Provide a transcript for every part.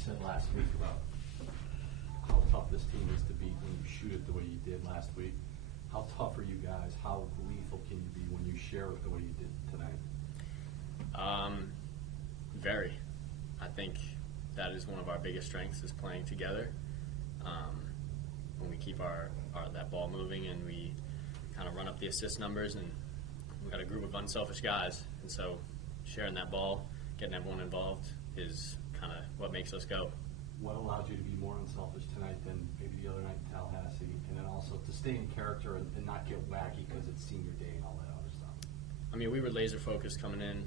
said last week about how tough this team is to beat when you shoot it the way you did last week. How tough are you guys? How lethal can you be when you share it the way you did tonight? Very. I think that is one of our biggest strengths is playing together. When we keep our that ball moving and we kind of run up the assist numbers, and we've got a group of unselfish guys, and so sharing that ball, getting everyone involved is kind of what makes us go. What allowed you to be more unselfish tonight than maybe the other night in Tallahassee, and then also to stay in character and not get wacky because it's senior day and all that other stuff? I mean, we were laser focused coming in.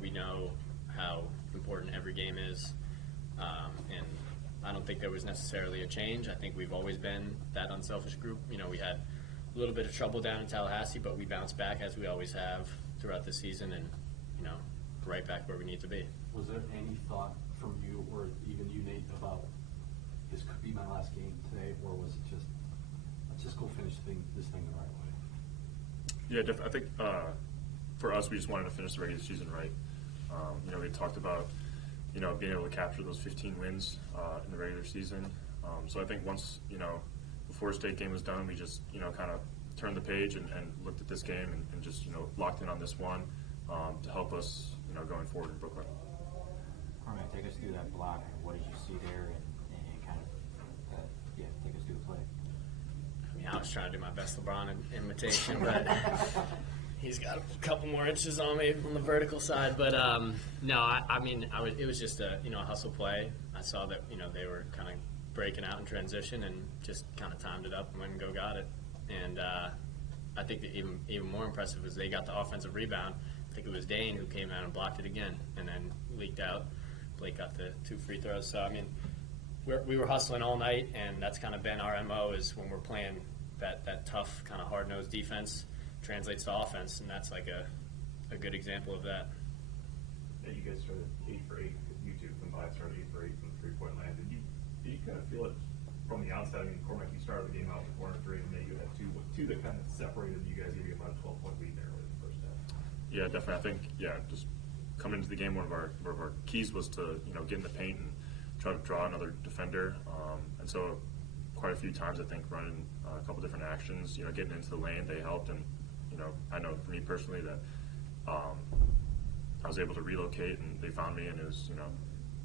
We know how important every game is, and I don't think there was necessarily a change. I think we've always been that unselfish group. We had a little bit of trouble down in Tallahassee, but we bounced back as we always have throughout the season, and right back where we need to be. Was there any thought from you or even you, Nate, about this could be my last game today, or was it just let's just go finish this thing the right way? Yeah, I think for us, we just wanted to finish the regular season right. We talked about being able to capture those 15 wins in the regular season. So I think once the Florida State game was done, we just kind of turned the page and looked at this game and just locked in on this one to help us going forward in Brooklyn. Cormac, take us through that block. What did you see there, and kind of take us through the play. I mean, I was trying to do my best LeBron imitation, but he's got a couple more inches on me on the vertical side. But no, it was just a hustle play. I saw that they were kind of breaking out in transition and just kind of timed it up and went and got it. And I think that even more impressive was they got the offensive rebound. I think it was Dane who came out and blocked it again and then leaked out. Blake got the 2 free throws. So, I mean, we were hustling all night, and that's kind of been our MO is when we're playing that tough, kind of hard-nosed defense translates to offense, and that's like a good example of that. Yeah, you guys started 8 for 8. You two combined started 8 for 8 from the three-point line. Did you kind of feel it from the outside? I mean, Cormac, you started the game out with corner three, and then you had two that kind of separated you guys, gave you about a 12-point lead there in the first half. Yeah, definitely. I think just coming into the game, one of our keys was to get in the paint and try to draw another defender, and so quite a few times I think running a couple different actions, getting into the lane, they helped, and I know for me personally that I was able to relocate and they found me, and it was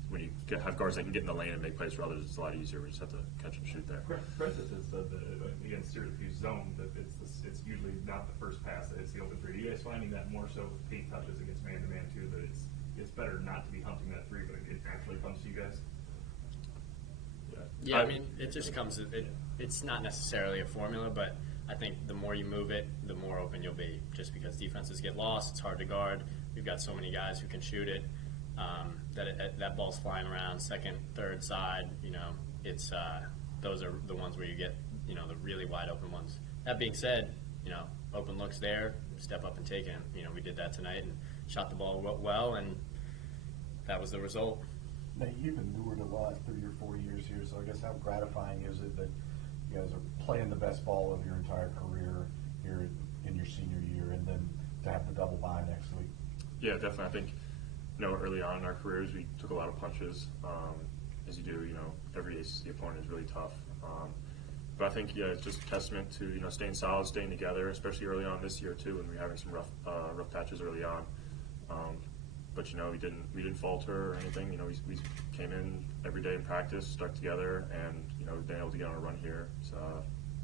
when you have guards that can get in the lane and make plays for others, it's a lot easier. We just have to catch and shoot there. Francis has said that against Syracuse zone that it's usually not the first pass that it's the open three. Are you guys finding that more so with paint touches against man-to-man too, that it's better not to be hunting that three, but it actually comes to you guys? Yeah, I mean, it just comes. It's not necessarily a formula, but I think the more you move it, the more open you'll be. Just because defenses get lost, it's hard to guard. We've got so many guys who can shoot it. That ball's flying around second, third side. It's those are the ones where you get the really wide open ones. That being said, open looks there, step up and take it. We did that tonight and shot the ball well, and that was the result. Now, you've endured a lot through your 4 years here, so I guess how gratifying is it that you guys are playing the best ball of your entire career here in your senior year, and then to have the double bye next week? Yeah, definitely. I think early on in our careers we took a lot of punches, as you do. Every ACC opponent is really tough. But I think it's just a testament to staying solid, staying together, especially early on this year too, when we were having some rough patches early on. But we didn't falter or anything. We came in every day in practice, stuck together, and we've been able to get on a run here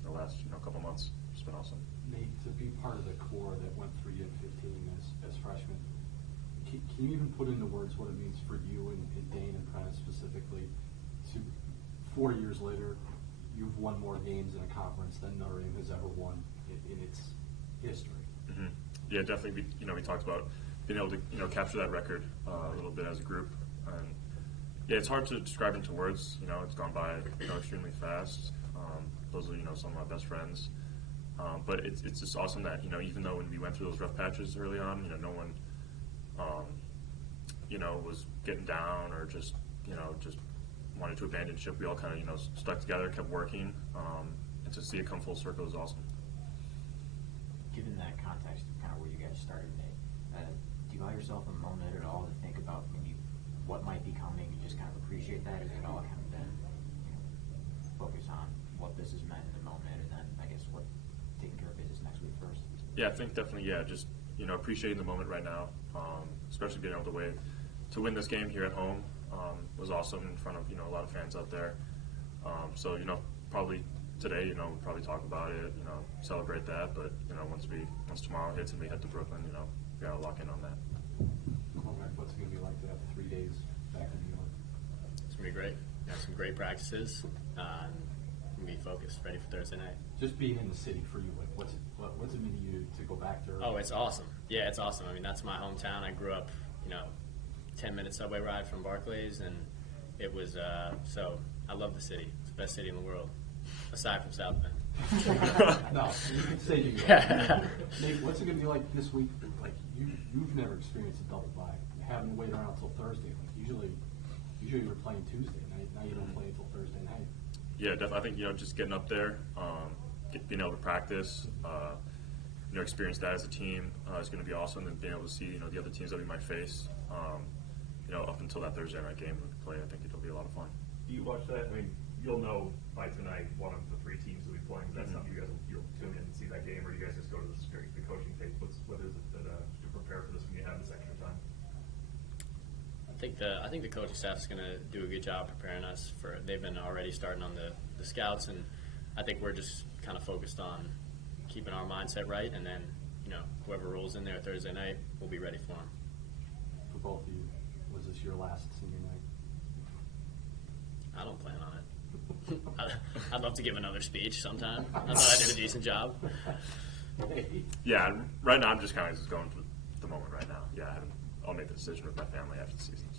the last couple months. It's been awesome. Nate, to be part of the core that went 3-15 as freshmen, can you even put into words what it means for you and Dane and Prentice specifically? To 4 years later, you've won more games in a conference than Notre Dame has ever won in its history. Mm-hmm. Yeah, definitely. We talked about being able to capture that record a little bit as a group, and yeah, it's hard to describe into words. It's gone by extremely fast. Those are some of my best friends, but it's just awesome that even though when we went through those rough patches early on, no one was getting down or just wanted to abandon ship. We all kind of stuck together, kept working, and to see it come full circle is awesome. Given that context of kind of where you guys started, Nate, do you allow yourself a moment at all to think about when you what might be coming and just kind of appreciate that? Is it all kind of been, focus on what this has meant in the moment, and then I guess what taking care of business next week first? Yeah, I think definitely, just, appreciating the moment right now, especially being able to win this game here at home was awesome in front of, a lot of fans out there. So, probably today, we'll probably talk about it, celebrate that, but, once tomorrow hits and we head to Brooklyn, we gotta lock in on that. Cormac, what's it going to be like to have 3 days back in New York? It's gonna be great. Got some great practices. And be focused, ready for Thursday night. Just being in the city for you, like what's it mean to you to go back there? Oh, it's awesome. Yeah, it's awesome. I mean, that's my hometown. I grew up, 10-minute subway ride from Barclays, and it was, so I love the city. It's the best city in the world, aside from South Bend. No, you can say you. Nate, what's it going to be like this week? Like you've never experienced a double bye, having to wait around until Thursday. Like usually you're playing Tuesday night. Now you don't play until Thursday night. Yeah, definitely. I think just getting up there, being able to practice, experience that as a team is going to be awesome. And being able to see the other teams that we might face, up until that Thursday night game we play, I think it'll be a lot of fun. Do you watch that? I mean, you'll know by tonight one of the 3 teams will be playing. Is that something you'll tune in and see that game, or do you guys just go to the coaching tape? What is it that to prepare for this when you have this extra time? I think the coaching staff is going to do a good job preparing us for. They've been already starting on the scouts, and I think we're just kind of focused on keeping our mindset right, and then whoever rolls in there Thursday night, we'll be ready for them. For both of you, was this your last senior night? I don't plan on it. I'd love to give another speech sometime. I thought I did a decent job. Yeah, right now I'm just kind of going for the moment right now. Yeah, I'll make the decision with my family after the season.